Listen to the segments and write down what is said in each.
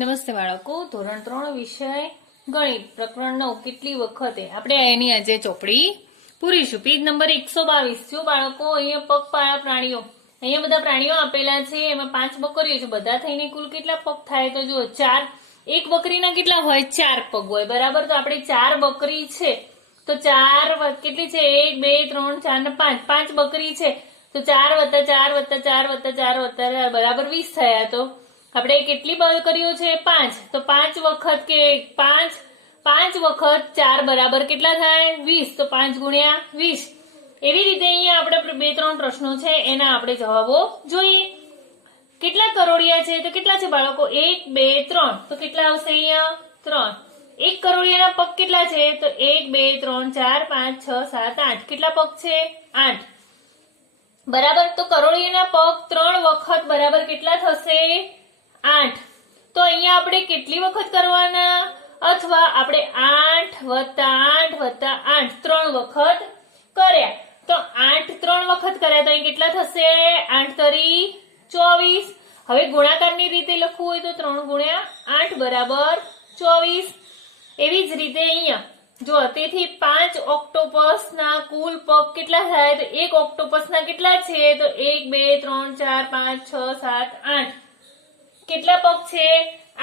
નમસ્તે બાળકો, ધોરણ 3 વિષય ગણિત પ્રકરણ 9 કેટલી વખતે આપણે એની આજે ચોપડી પૂરીશું. Page number 122. જો બાળકો, અહીંયા પગપાળા પ્રાણીઓ, અહીંયા બધા પ્રાણીઓ આપેલા છે, એમાં 5 બકરીઓ છે. બધા થઈને કુલ કેટલા પગ થાય? તો જુઓ 4. એક બકરીના કેટલા હોય? 4 પગ હોય, બરાબર. તો આપણે 4 બકરી છે તો 4 કેટલી છે? 1 2 3 4 ને 5. 5 બકરી છે તો 4 વત્તા 4 વત્તા 4 વત્તા 4 વત્તા બરાબર 20 થયા. તો આપણે કેટલી બકરીઓ છે? 5. તો 5 વખત કે 5 વખત 4 બરાબર કેટલા થાય? 20. તો 5 ગુણ્યા 20. એવી રીતે અહીંયા આપણે 2-3 પ્રશ્નો છે, એના આપણે જવાબો જોઈએ. કેટલા કરોડિયા છે? તો કેટલા છે બાળકો? 1 2 3. તો કેટલા આવશે અહીંયા? 3. એક કરોડિયાના પગ કેટલા છે? તો 1 2 3 4 5 6 7 8. કેટલા પગ છે? 8. બરાબર. તો કરોડિયાના પગ 3 વખત બરાબર કેટલા થશે? 8. તો અહીંયા આપણે કેટલી વખત કરવાના? અથવા આપણે 8 વત્તા 8 વત્તા 8 3 વખત કર્યા. તો 8 3 વખત કર્યા તો અહીં કેટલા થશે? 8 તરી 24. હવે ગુણાકારની રીતે લખવું હોય તો 3 ગુણ્યા 8 બરાબર 24. એવી જ રીતે અહીંયા જો, તેથી 5 ઓક્ટોપસના કુલ પગ કેટલા થાય? તો એક ઓક્ટોપસના કેટલા છે? તો 1 2 3 4 5 6 7 8. કેટલા પગ છે?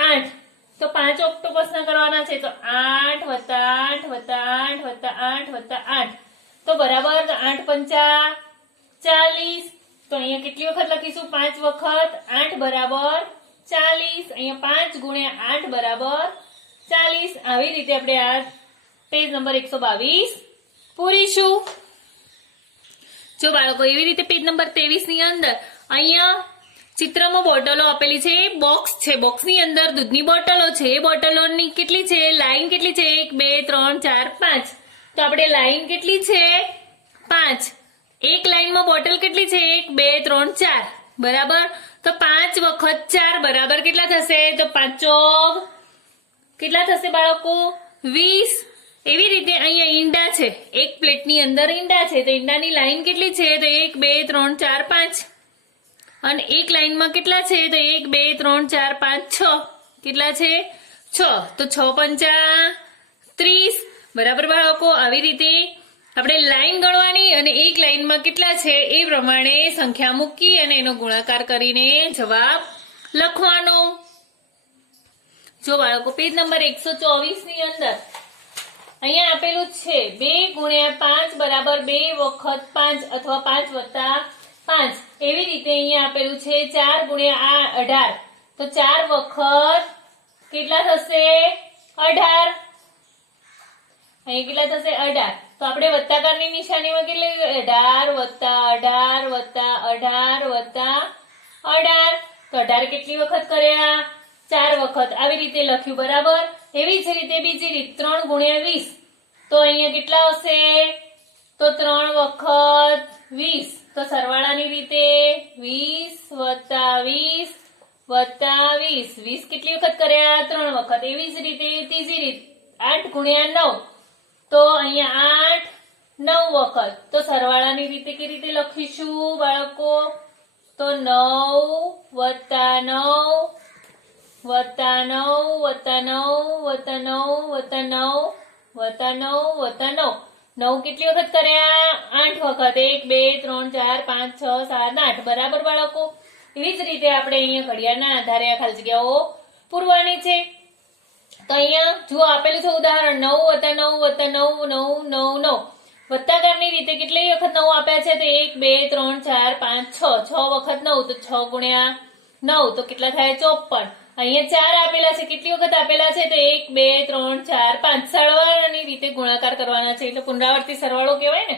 8. તો 5 ઓક્ટોપસના કરવાના છે તો 8 વત્તા 8 વત્તા 8 વત્તા 8 વત્તા 8. તો બરાબર 8 પંચા 40. તો અહીંયા કેટલી વખત લખીશું? 5 વખત 8 બરાબર 40. અહીંયા 5 ગુણ્યા 8 બરાબર 40. આવી રીતે આપણે આ પેજ નંબર 122 પૂરીશું. જો બાળકો, એવી રીતે પેજ નંબર 23 ની અંદર અહીંયા ચિત્રમાં બોટલો આપેલી છે, બોક્સ છે, બોક્સની અંદર દૂધની બોટલો છે. એ બોટલોની કેટલી છે? લાઈન કેટલી છે? 1 2 3 4 5. તો આપણે લાઈન કેટલી છે? 5. એક લાઈનમાં બોટલ કેટલી છે? 1 2 3 4. બરાબર. તો 5 વખત 4 બરાબર કેટલા થશે? તો 5 ચોક કેટલા થશે બાળકો? 20. એવી રીતે અહીંયા ઈંડા છે, એક પ્લેટની અંદર ઈંડા છે. તો ઈંડાની લાઈન કેટલી છે? તો 1 2 3 4 5. અને એક લાઈનમાં કેટલા છે? તો 1 2 3 4 5 6. કેટલા છે? 6. તો 6 પંચા 30. બરાબર બાળકો. આવી રીતે આપણે લાઈન ગણવાની અને એક લાઈનમાં કેટલા છે એ પ્રમાણે સંખ્યા મૂકી અને એનો ગુણાકાર કરીને જવાબ લખવાનો. જો બાળકો, પેજ નંબર 124 ની અંદર અહીંયા આપેલું છે 2 ગુણ્યા 5 બરાબર 2 વખત 5 અથવા 5 વત્તા 5. એવી રીતે અહીંયા આપેલું છે 4 ગુણ્યા 18. તો 4 વખત કેટલા થશે? 18. અહીંયા કેટલા થશે? 18. તો આપણે વત્તાકારની નિશાનીમાં કેટલી? 18 વત્તા 18 વત્તા 18 વત્તા 18. તો 18 કેટલી વખત કર્યા? 4 વખત. આવી રીતે લખ્યું, બરાબર. એવી જ રીતે બીજી રીત 3 ગુણ્યા 20. તો અહીંયા કેટલા આવશે? તો 3 વખત 20. તો સરવાળાની રીતે 20 વત્તા 20 વત્તા 20. 20 કેટલી વખત કર્યા? 3 વખત. એવી જ રીતે ત્રીજી રીત 8 ગુણ્યા 9. તો અહીંયા 8 9 વખત. તો સરવાળાની રીતે કેવી રીતે લખીશું બાળકો? તો 9 વત્તા 9 વત્તા 9 વત્તા 9 વત્તા 9 વત્તા 9 વત્તા 9 વત્તા 9. 9 કેટલી વખત કર્યા? 8 વખત. 1 2 3 4 5 6 7 8. બરાબર બાળકો. એવી જ રીતે આપણે અહીંયા ઘડિયાળના આધારે આ ખાલી જગ્યાઓ પૂરવાની છે. તો અહીંયા જુઓ આપેલું છે ઉદાહરણ 9 વત્તા 9 વત્તા 9 9 9 9. વત્તાકારની રીતે કેટલી વખત 9 આપ્યા છે? તો 1 2 3 4 5 6. 6 વખત 9. તો 6 ગુણ્યા 9. તો કેટલા થાય? 54. અહીંયા 4 આપેલા છે, કેટલી વખત આપેલા છે? તો 1 2 3 4 5. સરવાળાની રીતે ગુણાકાર કરવાના છે, એટલે પુનરાવર્તિત સરવાળો કહેવાય ને.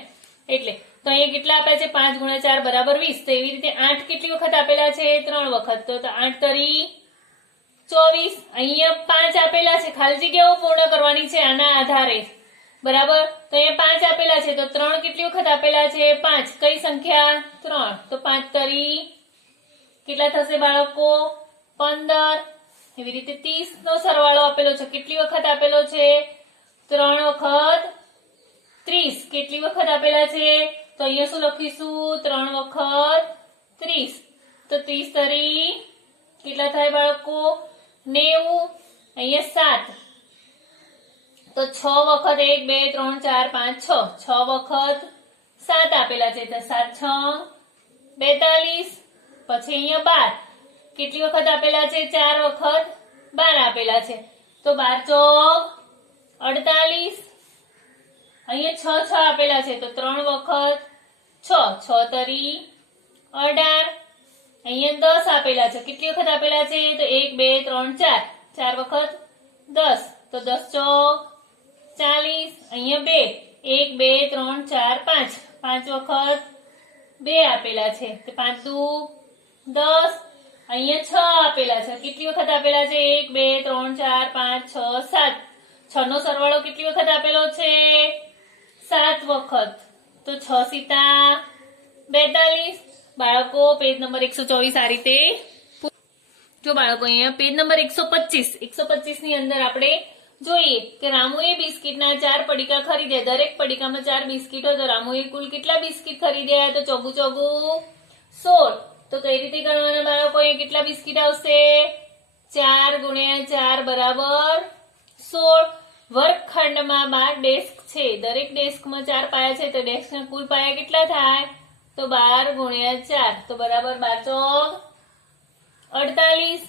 એટલે તો અહીંયા કેટલા આપ્યા છે? 5 ગુણ્યા 4 બરાબર 20. તો એવી રીતે 8 કેટલી વખત આપેલા છે? 3 વખત. તો 8 તરી 24. અહીંયા 5 આપેલા છે, ખાલી જગ્યાઓ પૂર્ણ કરવાની છે આના આધારે, બરાબર. તો અહીંયા 5 આપેલા છે તો 3 કેટલી વખત આપેલા છે? 5. કઈ સંખ્યા? 3. તો 5 તરી કેટલા થશે બાળકો? 15. એવી રીતે 30 નો સરવાળો આપેલો છે, કેટલી વખત આપેલો છે? 3 વખત 30. કેટલી વખત આપેલા છે? તો અહીંયા શું લખીશું? 3 વખત 30. તો 30 તરી કેટલા થાય બાળકો? 90, અહીંયા 7 તો 6 વખત 1 2 3 4 5 6 6 વખત 7 આપેલા છે તો 7 6 42, પછી અહીંયા 12 કેટલી વખત આપેલા છે 4 વખત 12 આપેલા છે તો 12 ચોક 48, અહીંયા 6 6 આપેલા છે તો 3 વખત 6 6 તરી 18, અહીંયા 10 આપેલા છે કેટલી વખત આપેલા છે તો 1 2 3 4 4 વખત 10 તો 10 ચોક 40, અહીંયા 2 1 2 3 4 5 5 વખત 2 આપેલા છે તો 5 દુ 10, અહીંયા 6 આપેલા છે કેટલી વખત આપેલા છે 1 2 3 4 5 6 7 6 નો સરવાળો કેટલી વખત આપેલો છે 7 વખત તો 6 સીતા 42. બાળકો પેજ નંબર 124 આ રીતે જો બાળકો અહીંયા પેજ નંબર 125 ની અંદર આપણે જોઈએ કે રામુએ બિસ્કિટના 4 પડીકા ખરીદ્યા દરેક પડીકામાં 4 બિસ્કિટ હોય તો રામુએ કુલ કેટલા બિસ્કિટ ખરીદ્યા તો ચોગુ ચોગુ 16 તો કઈ રીતે ગણવાના બાળકો અહીંયા કેટલા બિસ્કિટ આવશે 4 ગુણ્યા 4 બરાબર 16. વર્ગખંડમાં 12 ડેસ્ક છે દરેક ડેસ્કમાં 4 પાયા છે તો ડેસ્કના કુલ પાયા કેટલા થાય તો 12 ગુણ્યા 4 તો બરાબર 12 ચોક 48.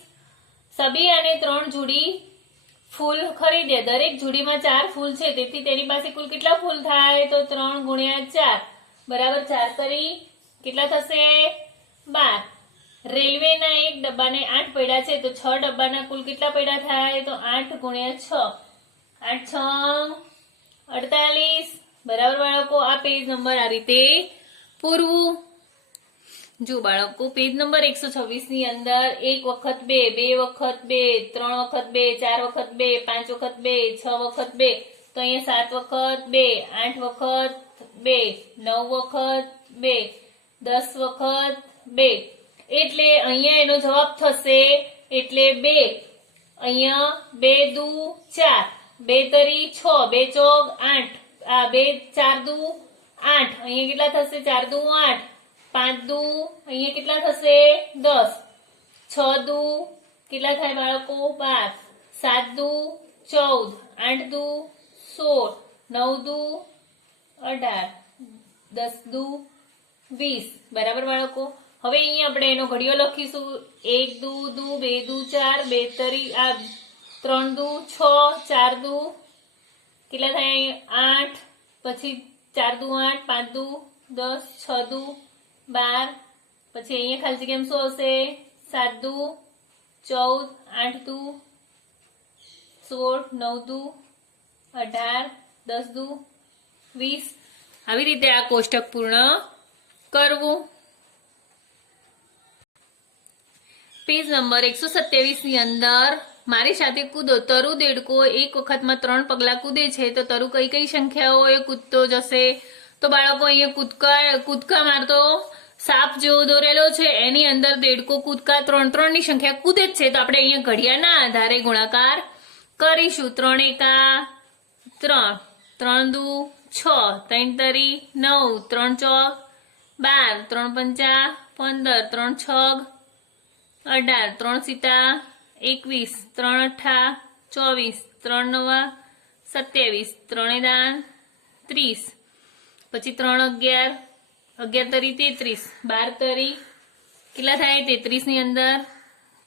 સબી અને 3 જોડી ફૂલ ખરીદ્યા દરેક જોડીમાં 4 ફૂલ છે તેથી તેની પાસે કુલ કેટલા ફૂલ થાય તો 3 ગુણ્યા 4 બરાબર 4 કરી કેટલા થશે 12. રેલવેના એક ડબ્બાને 8 પૈડા છે તો 6 ડબ્બાના કુલ કેટલા પૈડા થાય તો 8 ગુણ્યા 6 8 6 48 બરાબર બાળકો આ પેજ નંબર આ રીતે પૂરવું. જો બાળકો પેજ નંબર 126 ની અંદર 1 વખત 2 2 વખત 2 3 વખત 2 4 વખત 2 5 વખત 2 6 વખત 2 તો અહીંયા 7 વખત 2 8 વખત 2 9 વખત 2 10 વખત 2 એટલે અહીંયા એનો જવાબ થશે એટલે 2 અહીંયા 2 દુ 4 2 તરી 6 2 ચોક 8 આ 2 4 દુ 8 અહીંયા કેટલા થશે 4 દુ 8 5 દુ અહીંયા કેટલા થશે 10 6 દુ કેટલા થાય બાળકો 12 7 દુ 14 8 દુ 16 9 દુ 18 10 દુ 20 બરાબર બાળકો. હવે અહીંયા આપણે એનો ઘડિયો લખીશું 1 દુ 2 દુ 4 2 તરી આ 3 દુ 6 4 દુ કેટલા થાય 8 પછી 4 દુ 8 5 દુ 10 6 દુ 12 પછી અહીંયા ખાલી જગ્યામાં શું આવશે 7 દુ 14 8 દુ 16 9 દુ 18 10 દુ 20 આવી રીતે આ કોષ્ટક પૂર્ણ કરવું. પેજ નંબર 127 ની અંદર મારી સાથે કૂદો તરુ દેડકો એક વખતમાં 3 પગલા કૂદે છે તો તરુ કઈ કઈ સંખ્યાઓ એ કૂદતો જશે તો બાળકો અહીંયા કૂદકા મારતો સાપ જેવો દોરેલો છે એની અંદર દેડકો કૂદકા 3 ની સંખ્યા કૂદે જ છે તો આપણે અહીંયા ઘડિયાળના આધારે ગુણાકાર કરીશું 3 એકા 3 3 દુ 6 3 તરી 9 3 ચોક 12 3 પંચા 15 3 છગ 18 3 સીતા 21 3 અઠ્ઠા 24 3 નવા 27 3 દાન 30 પછી 3 11 11 તરી 33 12 તરી કેટલા થાય 33 ની અંદર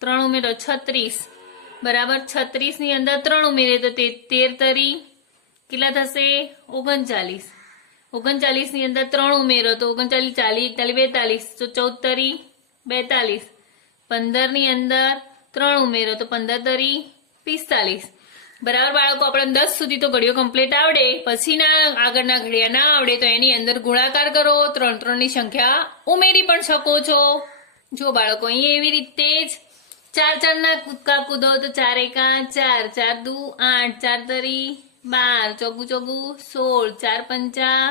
3 ઉમેરો 36 બરાબર 36 ની અંદર 3 ઉમેરે તો 13 તરી કેટલા થશે 39 39 ની અંદર 3 ઉમેરો તો 39 40 41 42 તો 14 તરી 42 15 ની અંદર 3 ઉમેરો તો 15 તરી 45 બરાબર બાળકો આપણે 10 સુધી તો ઘડિયો કમ્પ્લીટ આવડે પછીના આગળના ઘડિયા ના આવડે તો એની અંદર ગુણાકાર કરો 3 ની સંખ્યા ઉમેરી પણ શકો છો. જો બાળકો અહીંયા એવી રીતે જ 4 ના કૂદકા કૂદો તો 4 એકા 4 4 દુ 8 4 તરી 12 ચોગુ ચોગુ 16 4 પંચા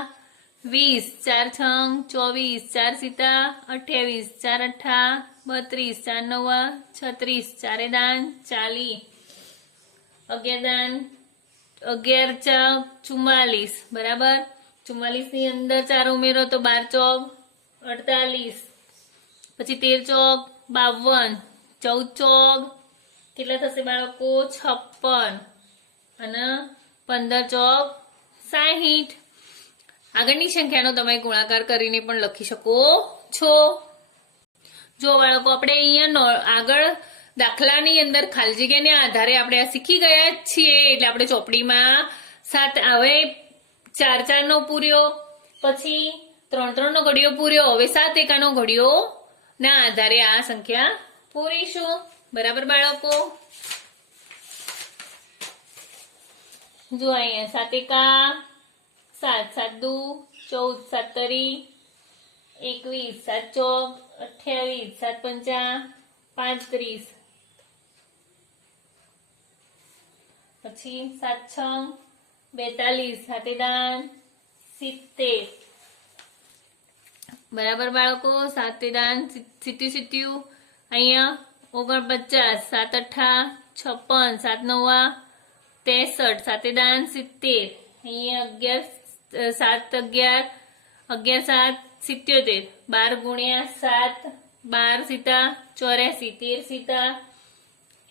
20 4 છંગ 24 4 સીતા 28 4 અઠ્ઠા 32 4 નવા 36 4 દાન 40 11 દાન 11 ચોક 44 બરાબર 44 ની અંદર 4 ઉમેરો તો 12 ચોક 48 પછી 13 ચોક 52 14 ચોક કેટલા થશે બાળકો? 56 અને 15 ચોક 60. આગળની સંખ્યાનો તમે ગુણાકાર કરીને પણ લખી શકો છો. જો બાળકો આપણે અહીંયા આગળ દાખલાની અંદર ખાલી જગ્યાને આધારે આપણે આ શીખી ગયા જ છીએ. એટલે આપણે ચોપડીમાં 7 હવે 4 4 નો પૂર્યો, પછી 3 3 નો ઘડિયો પૂર્યો, હવે 7 એકાનો ઘડિયો ના આધારે આ સંખ્યા પૂરીશું. બરાબર બાળકો? જો અહીંયા 7 એકા 7 7 દુ 14 7 તરી 21 7 ચોક 28 7 પંચા 35, પછી 7 6 42 7 દાન 70. બરાબર બાળકો? 7 દાન 70 અહીંયા 49 7 8 56 7 9 63 7 દાન 70. અહીંયા 11 7 11 11 7 77. 12 ગુણ્યા 7 12 સીતા 84 13 સીતા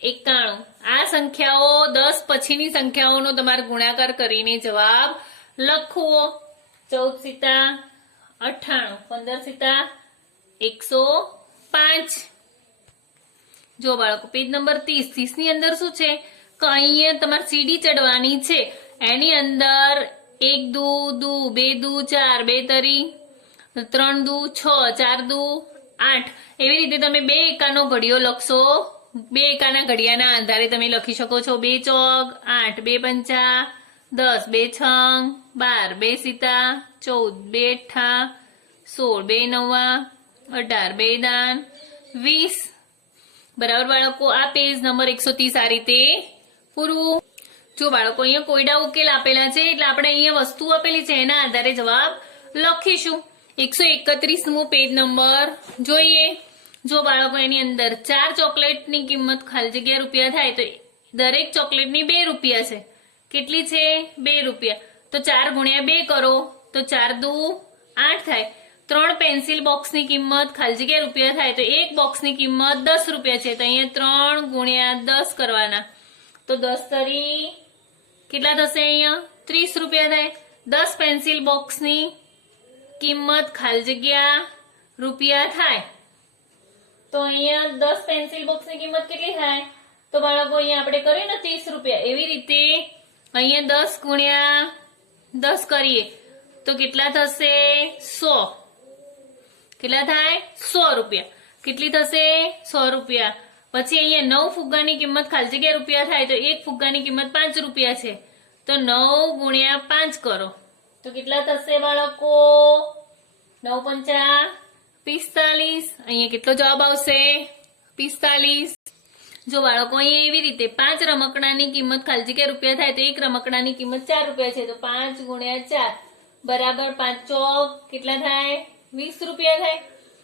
91. આ સંખ્યાઓ 10 પછીની સંખ્યાઓનો તમારે ગુણાકાર કરીને જવાબ લખવો. 14 સીતા 98 15 સીતા 105. જો બાળકો પેજ નંબર 30 ની અંદર શું છે કે અહીંયા તમારે સીડી ચડવાની છે. એની અંદર 1 દુ 2 દુ 4 2 તરી 3 દુ 6 4 દુ 8. એવી રીતે તમે 2 એકાનો ઘડિયો લખશો. 2 એકાના ઘડિયાના આધારે તમે લખી શકો છો. 2 ચોક 8 2 પંચા 10 2 છંગ 12 2 સીતા 14 2 અઠ્ઠા 16 2 નવા 18 2 દાન 20. બરાબર બાળકો? આ પેજ નંબર 130 આ રીતે પૂરું. જો બાળકો અહીંયા કોયડા ઉકેલ આપેલા છે એટલે આપણે અહીંયા વસ્તુ આપેલી છે એના આધારે જવાબ લખીશું. 131મું પેજ નંબર જોઈએ. જો બાળકો એની અંદર 4 ચોકલેટની કિંમત ખાલી જગ્યા રૂપિયા થાય તો દરેક ચોકલેટની 2 રૂપિયા છે. કેટલી છે? 2 રૂપિયા. તો 4 ગુણ્યા 2 કરો તો 4 દુ 8 થાય. 3 પેન્સિલ બોક્સની કિંમત ખાલી જગ્યા રૂપિયા થાય તો એક બોક્સની કિંમત 10 રૂપિયા છે. તો અહીંયા 3 ગુણ્યા 10 કરવાના. તો 10 તરી કેટલા થશે? અહીંયા 30 રૂપિયા થાય. 10 પેન્સિલ બોક્સની કિંમત ખાલી જગ્યા રૂપિયા થાય તો અહીંયા 10 પેન્સિલ બોક્સની કિંમત કેટલી થાય? તો બાળકો અહીંયા આપણે કરીએ ને 30 રૂપિયા. એવી રીતે અહીંયા 10 ગુણ્યા 10 કરીએ તો કેટલા થશે? 100. કેટલા થાય? 100 રૂપિયા. કેટલી થશે? 100 રૂપિયા. પછી અહીંયા 9 ફુગ્ગાની કિંમત ખાલી જગ્યા રૂપિયા થાય તો એક ફુગ્ગાની કિંમત 5 રૂપિયા છે. તો 9 ગુણ્યા 5 કરો તો કેટલા થશે બાળકો? 9 પંચા 45. અહીંયા કેટલો જવાબ આવશે? 45. જો બાળકો અહીંયા એવી રીતે 5 રમકડાની કિંમત ખાલી જગ્યા રૂપિયા થાય તો એક રમકડાની કિંમત 4 રૂપિયા છે. તો 5 ગુણ્યા 4 બરાબર 5 ચોક કેટલા થાય? 20 રૂપિયા થાય.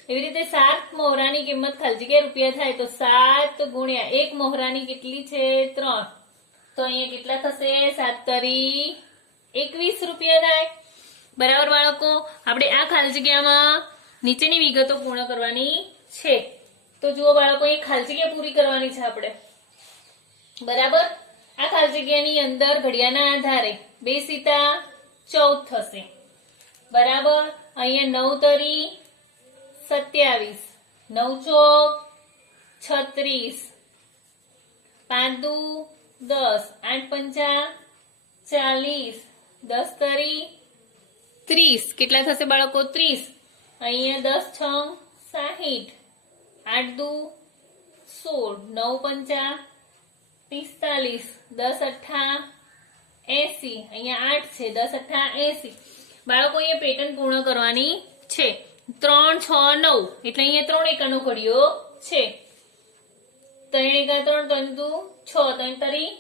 એવી રીતે 7 મોહરાની કિંમત ખાલી જગ્યા રૂપિયા થાય તો 7 ગુણ્યા એક મોહરાની કેટલી છે? 3. તો અહીંયા કેટલા થશે? 7 તરી 21 રૂપિયા થાય. બરાબર બાળકો? આપણે આ ખાલી જગ્યામાં નીચેની વિગતો પૂર્ણ કરવાની છે. તો જુઓ બાળકો અહીં ખાલી જગ્યા પૂરી કરવાની છે આપણે. બરાબર? આ ખાલી જગ્યાની અંદર ઘડિયાના આધારે 2 સીતા 14 થશે. બરાબર? અહીંયા 9 તરી 27 9 ચોક 36 5 દુ 10 8 પંચા 40 10 તરી 30. કેટલા થશે બાળકો? 30. અહીંયા 10 છંગ 60 8 દુ 16 9 પંચા 45 10 અઠ્ઠા 80. અહીંયા 8 છે. 10 અઠ્ઠા 80. બાળકો અહીંયા પેટર્ન પૂર્ણ કરવાની છે. 3 6 9 એટલે અહીંયા 3 એકાનો ઘડિયો છે. 3 એકા 3 3 દુ 6 3 તરી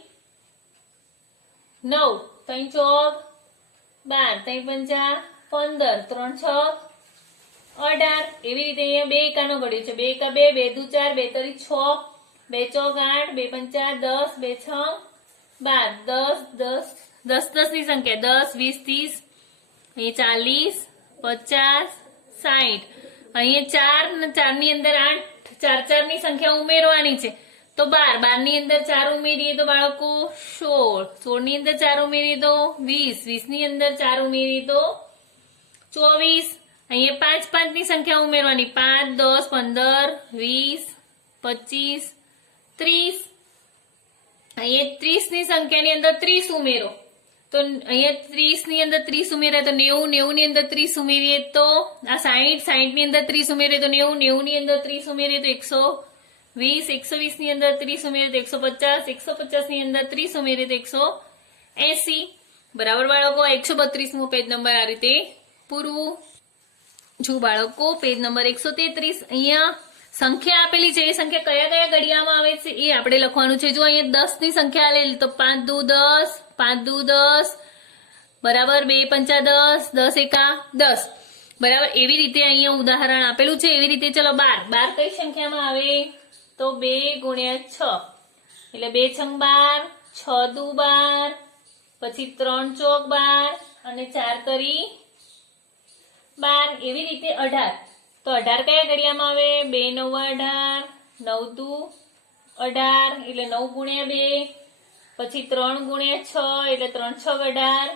9 3 ચોક 12 3 પંચા 15 3 6 18. એવી રીતે અહીંયા 2 એકાનો ઘડિયો છે. 2 એકા 2 2 દુ 4 2 તરી 6 2 ચોક 8 2 પંચા 10 2 6 12 10 10 10 ની સંખ્યા 10 20 30 અહીં 40 50 60. અહીંયા 4 ની અંદર 8 4 4 ની સંખ્યા ઉમેરવાની છે. તો તો 12, 12 ની અંદર 4 ઉમેરીએ તો બાળકો 16, 16 ની અંદર 4 ઉમેરીએ તો 20, 20 ની અંદર 4 ઉમેરીએ તો 24. અહીંયા 5 5 ની સંખ્યા ઉમેરવાની 5, 10, 15, 20, 25, 30. અહીંયા 30 ની સંખ્યાની અંદર 30 ઉમેરો તો અહીંયા 30 ની અંદર 30 ઉમેરે તો 90, 90 ની અંદર 30 ઉમેરીએ તો આ 60, 60 ની અંદર 30 ઉમેરે તો 90, 90 ની અંદર 30 ઉમેરીએ તો 120, 120 ની અંદર 30 ઉમેરે તો 150, 150 ની અંદર 30 ઉમેરે તો 180. બરાબર બાળકો, 132મો પેજ નંબર આ રીતે પૂરું. જો બાળકો પેજ નંબર 133, અહીંયા સંખ્યા આપેલી છે એ સંખ્યા કયા કયા ઘડિયામાં આવે છે એ આપણે લખવાનું છે. જો અહીંયા 10 ની સંખ્યા આલેલી તો 5 દુ 10, 5 દુ 10, બરાબર, 2 પંચા 10, 10 એકા 10, બરાબર. એવી રીતે અહીંયા ઉદાહરણ આપેલું છે. એવી રીતે ચલો 12, 12 કઈ સંખ્યામાં આવે તો 2 ગુણ્યા 6 એટલે 2 છંગ 12, 6 દુ 12, પછી 3 ચોક 12 અને 4 તરી 12. એવી રીતે 18, તો 18 કયા ઘડિયામાં આવે 2 9 18, 9 દુ 18 એટલે 9 ગુણ્યા 2, પછી 3 ગુણ્યા 6 એટલે 3 છ 18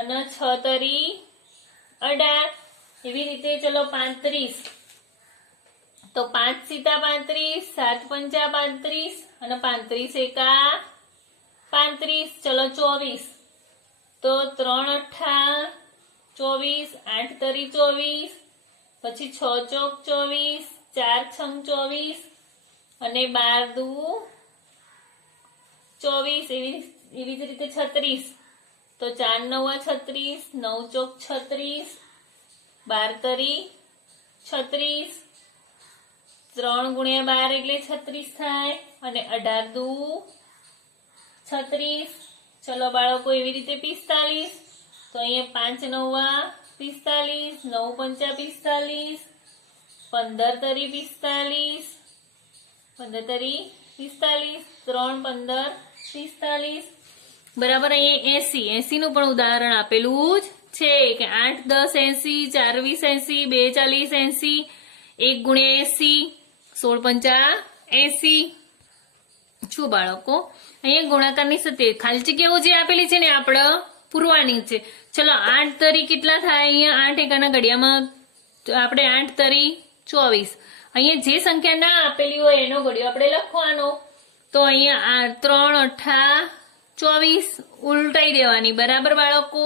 અને 6 તરી 18. એવી રીતે ચલો 35, તો 5 સીતા 35, 7 પંચા 35 અને 35 એકા 35. ચલો 24, તો 3 અઠ્ઠા 24, 8 તરી 24, પછી 6 ચોક 24, 4 છંગ 24 અને 12 દુ 24. એવી જ રીતે 36, તો 4 9 36, 9 ચોક 36, 12 તરી 36, 3 ગુણ્યા 12 એટલે 36 થાય અને 18 દુ 36. ચલો બાળકો એવી રીતે 45, તો અહીંયા 5 9 45, 9 પંચા 45, 15 તરી 45, 15 તરી 45, 3 15 45. બરાબર. અહીંયા 80, 80 નું પણ ઉદાહરણ આપેલું જ છે કે 8 10 80, 4 20 80, 2 40 80, 1 ગુણ્યા 80, 16 પંચા 80. શું બાળકો, અહીંયા ગુણાકારની સાથે ખાલી જગ્યાઓ જે આપેલી છે ને આપણે પૂરવાની છે. ચલો 8 તરી કેટલા થાય, અહીંયા 8 એકાના ઘડિયામાં આપણે 8 તરી 24. અહીંયા જે સંખ્યા ના આપેલી હોય એનો ઘડિયો આપણે લખવાનો. તો અહીંયા 3 અઠ્ઠા 24 ઉલટાઈ દેવાની. બરાબર બાળકો.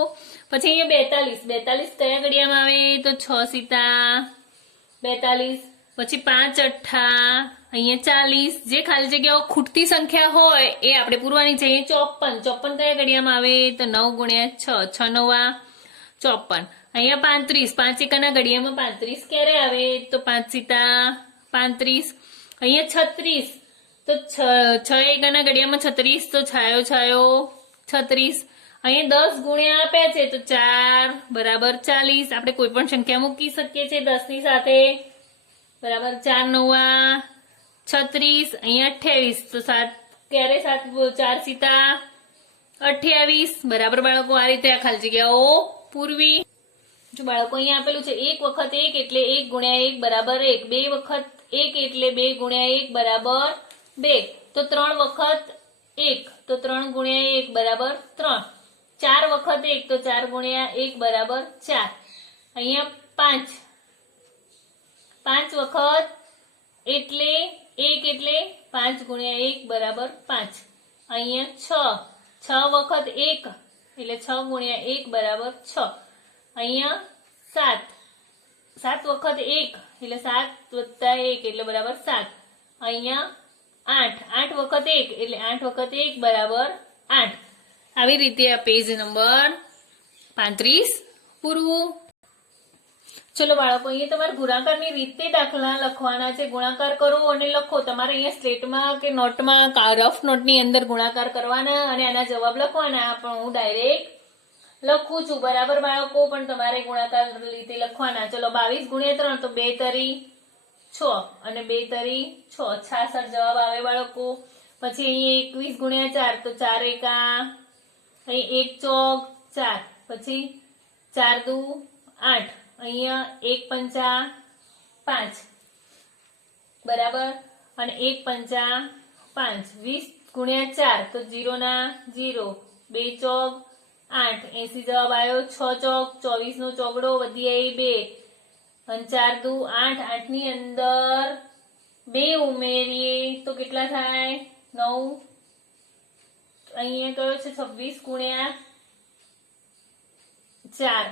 પછી અહીંયા 42, 42 કયા ઘડિયામાં આવે તો 6 સીતા 42, પછી 5 અઠ્ઠા અહીંયા 40. જે ખાલી જગ્યાઓ ખૂટતી સંખ્યા હોય એ આપણે પૂરવાની છે. 54, 54 કયા ઘડિયામાં આવે તો 9 ગુણ્યા 6, 6 9 54. અહીંયા 35, 5 એકાના ઘડિયામાં 35 ક્યારે આવે તો 5 સીતા 35. અહીંયા 36, તો 6 એકાના ઘડિયામાં 36, તો છાયો છાયો 36. અહીંયા 10 ગુણ્યા આપ્યા છે તો 4 બરાબર 40. આપણે કોઈ પણ સંખ્યા મૂકી શકીએ છીએ 10 ની સાથે. બરાબર. 4 9 36. અહીંયા 28, તો 7 ક્યારે 7 4 સીતા 28. બરાબર બાળકો. આ રીતે આ ખાલી જગ્યાઓ પૂરવી. જો બાળકો અહીંયા આપેલું છે 1 વખત 1 એટલે 1 ગુણ્યા 1 બરાબર 1, 2 વખત 1 એટલે 2 ગુણ્યા 1 બરાબર 2, તો 3 વખત 1 તો 3 ગુણ્યા 1 બરાબર 3, 4 વખત 1 તો 4 ગુણ્યા 1 બરાબર 4. અહીંયા 5, 5 વખત એટલે 1 એટલે 5 ગુણ્યા 1 બરાબર 5. અહીંયા 6 વખત 1 એટલે 6 ગુણ્યા 1 બરાબર 6. અહીંયા 7, 7 વખત 1 એટલે 7 વત્તા 1 એટલે બરાબર 7. અહીંયા 8, 8 વખત 1 એટલે 8 વખત 1 બરાબર 8. આવી રીતે આ પેજ નંબર 35 પૂરવું. ચલો બાળકો, અહીંયા તમારે ગુણાકારની રીતે દાખલા લખવાના છે. ગુણાકાર કરો અને લખો. તમારે અહીંયા સ્લેટમાં કે નોટમાં રફ નોટની અંદર ગુણાકાર કરવાના અને આના જવાબ લખવાના. પણ હું ડાયરેક્ટ લખું છું. બરાબર બાળકો. પણ તમારે ગુણાકાર રીતે લખવાના. ચલો 22 ગુણ્યા 3 તો 2 તરી 6 અને 2 તરી 6, 66 જવાબ આવે બાળકો. પછી અહીંયા 21 ગુણ્યા 4 તો 4 એકા, અહીં 1 ચોક 4, પછી 4 દુ 8, અહીંયા 1 પંચા 5 બરાબર અને 1 પંચા 5 20 ગુણ્યા 4 તો 0 ના 0 2 ચોક 8 80 જવાબ આવ્યો 6 ચોક 24 નો ચોગડો વધી આવી 2 અને 4 દુ 8 8 ની અંદર 2 ઉમેરીએ તો કેટલા થાય 9 અહીંયા કયો છે 26 ગુણ્યા 4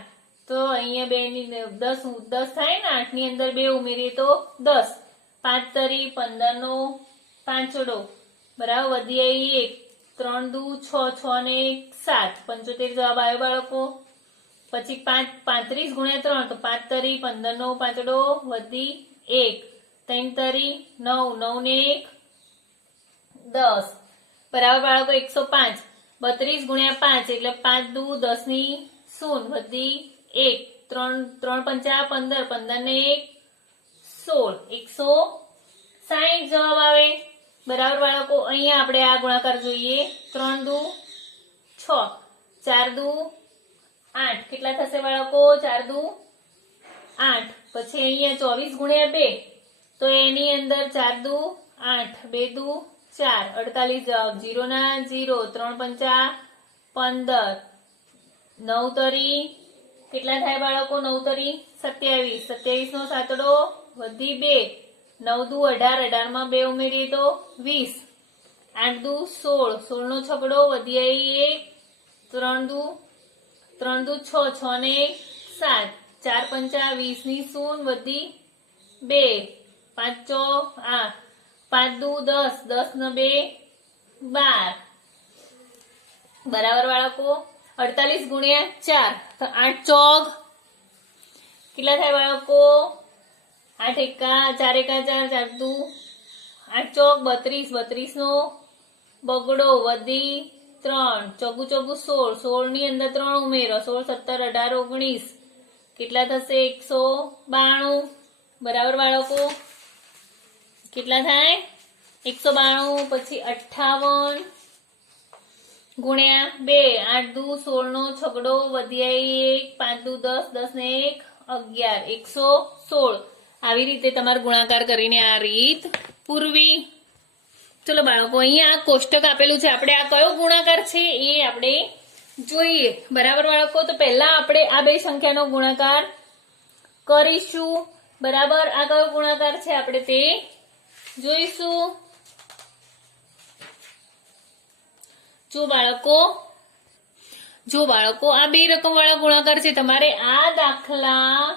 તો અહીંયા 2 ની 10 થાય ને 8 ની અંદર 2 ઉમેરીએ તો 10 5 તરી 15 નો પાંચડો બરાબર વધી આવી 1 3 દુ 6 6 ને 7 75 જવાબ આવ્યો બાળકો પછી 35 ગુણ્યા 3 તો 5 તરી 15 નો પાંચડો વધી 1 3 તરી 9 9 ને 1 10 બરાબર બાળકો 105 32 ગુણ્યા 5 એટલે 5 દુ 10 ની 0 વધી 1 3 3 પંચા 15 15 ને 1 16 160 જવાબ આવે બરાબર બાળકો અહીંયા આપણે આ ગુણાકાર જોઈએ 3 દુ 6 4 દુ 8 કેટલા થશે બાળકો 4 દુ 8 પછી અહીંયા 24 ગુણ્યા 2 તો એની અંદર 4 દુ 8 2 દુ 4 48 જવાબ 0 ના 0 3 પંચા 15 9 તરી કેટલા થાય બાળકો 9 તરી 27 27 નો સાતડો વધી 2 9 દુ 18 18 માં 2 ઉમેરીએ તો 20 8 દુ 16 16 નો છગડો વધી આવી 1 3 દુ 6 6 ને 7 4 પંચા 20 ની 0 વધી 2 5 ચોક 5 દુ 10 10 ને 2 12 બરાબર બાળકો 48 ગુણ્યા 4 તો 8 ચોક કેટલા થાય બાળકો 8 એકા 4 એકા 4 4 દુ 8 ચોક 32 32 નો બગડો વધી 3 ચોગુ ચોગુ 16 16 ની અંદર 3 ઉમેરો 16 17 18 19 કેટલા થશે 192 બરાબર બાળકો કેટલા થાય 192 પછી 58 ગુણ્યા 2 8 દુ 16 નો છગડો વધી આવી 1 5 દુ 10 10 ને 1 11 116 આવી રીતે તમારે ગુણાકાર કરીને આ રીત પૂરવી ચલો બાળકો અહીંયા આ કોષ્ટક આપેલું છે આપણે આ કયો ગુણાકાર છે એ આપણે જોઈએ બરાબર બાળકો તો પહેલા આપણે આ બે સંખ્યાનો ગુણાકાર કરીશું બરાબર આ કયો ગુણાકાર છે આપણે તે જોઈશું જો બાળકો આ બે રકમ વાળા ગુણાકાર છે તમારે આ દાખલા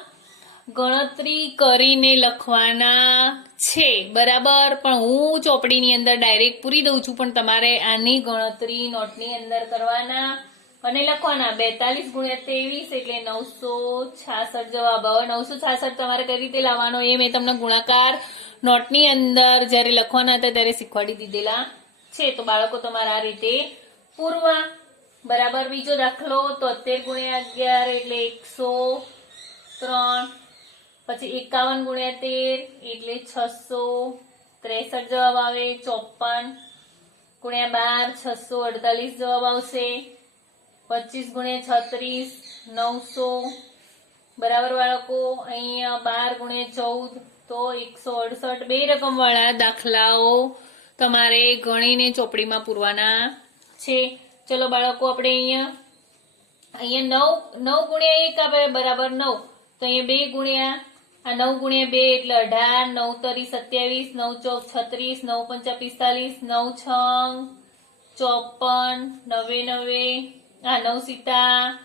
ગણતરી કરીને લખવાના છે બરાબર પણ હું ચોપડીની અંદર ડાયરેક્ટ પૂરી દઉં છું પણ તમારે આની ગણતરી નોટની અંદર કરવાના અને લખવાના 42 ગુણ્યા 23 એટલે 966 જવાબ હવે 966 તમારે કઈ રીતે લાવવાનો એ મેં તમને ગુણાકાર નોટની અંદર જ્યારે લખવાના હતા ત્યારે શીખવાડી દીધેલા છે તો બાળકો તમારે આ રીતે પૂરવા બરાબર બીજો દાખલો 73 ગુણ્યા 11 એટલે 103 પછી 51 ગુણ્યા 13 એટલે 663 જવાબ આવે 54 ગુણ્યા 12 648 જવાબ આવશે 25 ગુણ્યા 36 900 બરાબર બાળકો અહીંયા 12 ગુણ્યા 14 તો 168 બે રકમ વાળા દાખલાઓ તમારે ગણીને ચોપડીમાં પૂરવાના છે ચલો બાળકો આપણે અહીંયા 9 ગુણ્યા 1 બરાબર 9 તો અહીંયા 2 ગુણ્યા આ 9 ગુણ્યા 2 એટલે 18 9 તરી 27 9 ચોક 36 9 પંચા 45 9 છંગ 54 9 સીતા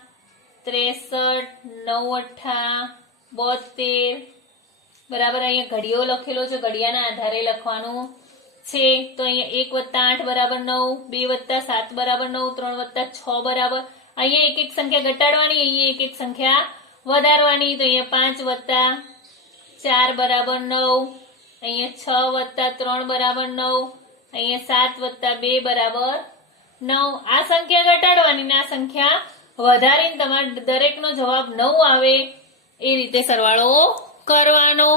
63 9 અઠ્ઠા 72 બરાબર અહીંયા ઘડિયો લખેલો છે ઘડિયાના આધારે લખવાનું છે તો અહીંયા 1 + 8 બરાબર 9 2 + 7 બરાબર 9 3 + 6 બરાબર અહીંયા એક એક સંખ્યા ઘટાડવાની અહીંયા એક એક સંખ્યા વધારવાની તો અહીંયા 5 + 4 બરાબર 9 અહીંયા 6 + 3 બરાબર 9 અહીંયા 7 + 2 બરાબર 9 આ સંખ્યા ઘટાડવાની ને આ સંખ્યા વધારીને તમારે દરેકનો જવાબ 9 આવે એ રીતે સરવાળો કરવાનો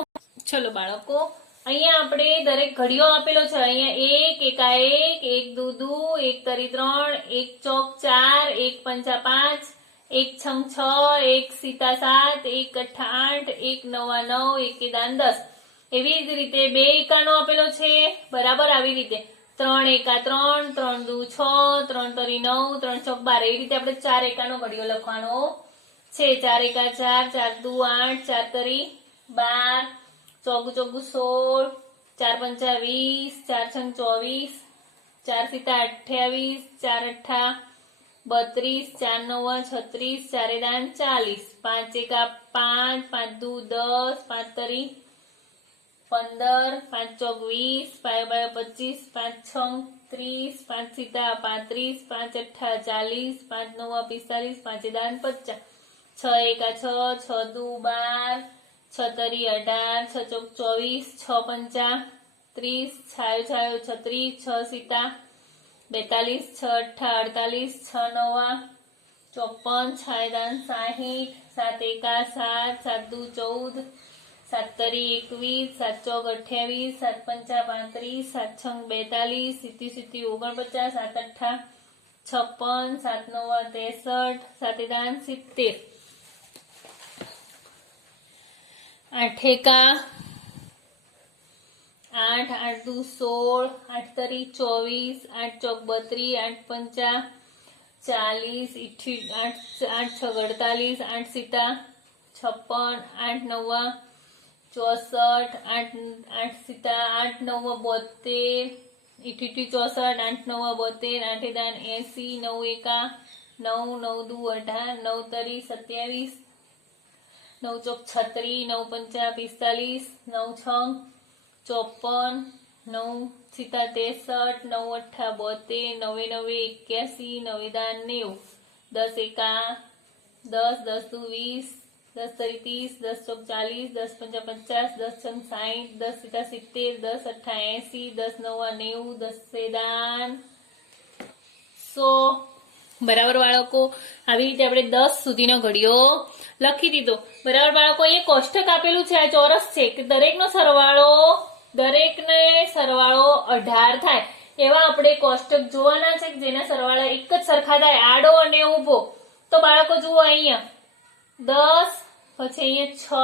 ચલો બાળકો અહીંયા આપણે દરેક ઘડિયો આપેલો છે અહીંયા 1 એકા 1 1 દૂ 1 તરી 3 1 ચોક 4 1 પંચા 5 1 છંગ 6 1 સીતા 7 1 અઠ્ઠા 8 1 નવા 9 1 દાન 10 એવી જ રીતે 2 એકાનો આપેલો છે બરાબર આવી રીતે 3 એકા 3, 3 દુ 6, 3 તરી 9, 3 ચોક 12. એ રીતે આપણે 4 એકાનો ઘડિયો લખવાનો છે. 4 એકા 4, 4 દુ 8, 4 તરી 12, ચોગુ ચોગુ 16, 4 પંચા 20, 4 છંગ 24, 4 સીતા 28, 4 અઠ્ઠા 32, 4 નવા 36, 4 દાન 40, 5 એકા 5, 5 દુ 10, 5 તરી 15, 5 ચોક 20, 5 બાય 25, 5 છંગ 30, 5 સીતા 35, 5 અઠ્ઠા 40, 5 નવા 45, 5 દાન 50, 6 એકા 6, 6 દુ 12, 6 તરી 18, 6 ચોક 24, 6 પંચા 30, છાયો છાયો 36, 6 સીતા 42, 6 અઠ્ઠા 48, 6 નવા 54, 6 દાન 60, 7 એકા 7, 7 દુ 14, 7 તરી 21, 7 ચોક 28, 7 પંચા 35, 7 છંગ 42, સીતી સીતી 49, 7 અઠ્ઠા 56, 7 નવા 63, 7 દાન 70, 8 એકા 8, 8 દુ 16, 8 તરી 24, 8 ચોક 32, 8 પંચા 40, 8 છ 48, 8 સીતા 56, 8 નવા 64, 8 સીતા 8 નવા 72, 64, 8 નવા 72, 8 દાન 80, 9 એકા 9, 9 દુ 18, 9 તરી 27, 9 ચોક 36, 9 પંચા 45, 9 છંગ 54, 9 સીતા 63, 9 અઠ્ઠા 72, 9 નવે 81, 9 દાન 90, 10 એકા 10, 10 દુ 20, 10 તરી 30, 10 ચોક 40, 10 પંચા 50, 10 છંગ 60, 10 સીતા 70, 10 અઠ્ઠા 80, 10 નવા 90, 10 દાન 100. બરાબર બાળકો, આવી રીતે આપણે 10 સુધીનો ઘડિયો લખી દીધો. બરાબર બાળકો, અહીંયા કોષ્ટક આપેલું છે, આ ચોરસ છે કે દરેકને સરવાળો 18 થાય એવા આપણે કોષ્ટક જોવાના છે કે જેના સરવાળા એક જ સરખા થાય, આડો અને ઊભો. તો બાળકો જુઓ અહીંયા 10, પછી અહીંયા 6,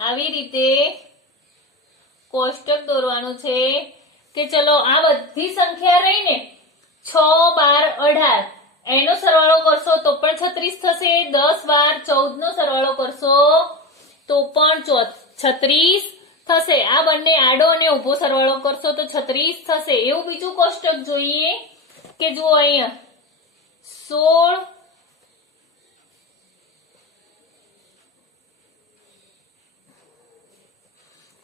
આવી રીતે કોષ્ટક દોરવાનું છે કે ચલો આ બધી સંખ્યા રહી ને 6, 12, 18 એનો સરવાળો કરશો તો પણ 36 થશે. 10, 12, 14 નો સરવાળો કરશો તો પણ 36 થશે. આ બંને આડો અને ઊભો સરવાળો કરશો તો 36 થશે. એવું બીજું કોષ્ટક જોઈએ કે જુઓ અહીંયા 16,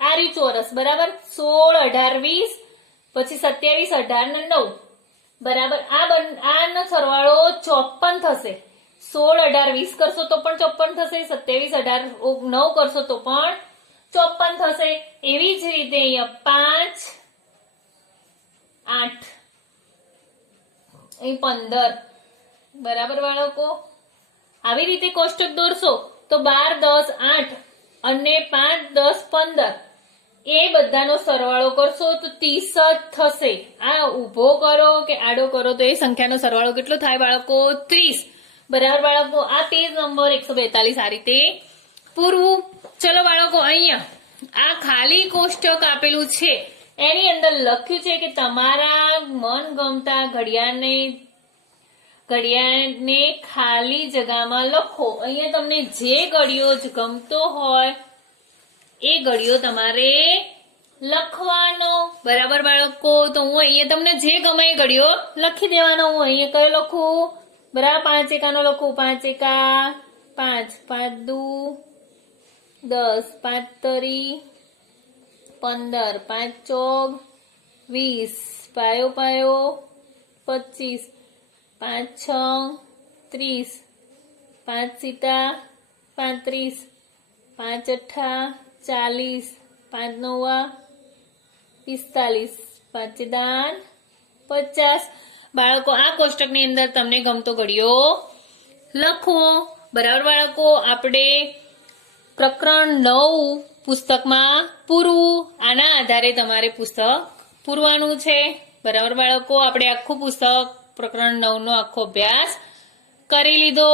આ રહ્યું ચોરસ. બરાબર, 16, 18, 20, પછી 27, 18 ને 9. બરાબર, આનો સરવાળો 54 થશે. 16, 18, 20 કરશો તો પણ 54 થશે. 27, 18, 9 કરશો તો પણ 54 થશે. એવી જ રીતે અહીંયા 5, 8, અહીં 15. બરાબર બાળકો, આવી રીતે કોષ્ટક દોરશો તો 12, 10, 8 અને 5, 10, 15 એ બધાનો સરવાળો કરશો તો 30 જ થશે. આ ઊભો કરો કે આડો કરો તો એ સંખ્યાનો સરવાળો કેટલો થાય બાળકો? 30. બરાબર બાળકો, આ પેજ નંબર 142 આ રીતે પૂરવું. ચલો બાળકો, અહીંયા આ ખાલી કોષ્ટક આપેલું છે એની અંદર લખ્યું છે કે તમારા મનગમતા ઘડિયાળને ખાલી જગ્યામાં લખો. અહીંયા તમને જે ઘડિયો જ ગમતો હોય એ ઘડિયો તમારે લખવાનો. બરાબર બાળકો, તો હું અહીંયા તમને જે ગમે એ ઘડિયો લખી દેવાનો. હું અહીંયા કયો લખું? બરાબર, 5 એકાનો લખું. 5 એકા 5, 5 દુ 10, 5 તરી 15, 5 ચોક 20, પાયો પાયો 25, 5 છંગ 30, 5 સીતા 35, 5 અઠ્ઠા 40, 5 નવા 45, 5 દાન 50. બાળકો, આ કોષ્ટકની અંદર તમને ગમતો ઘડિયો લખો. બરાબર બાળકો, આપણે પ્રકરણ 9 પુસ્તકમાં પૂરવું. આના આધારે તમારે પુસ્તક પૂરવાનું છે. બરાબર બાળકો, આપણે આખું પુસ્તક પ્રકરણ 9 નો આખો અભ્યાસ કરી લીધો.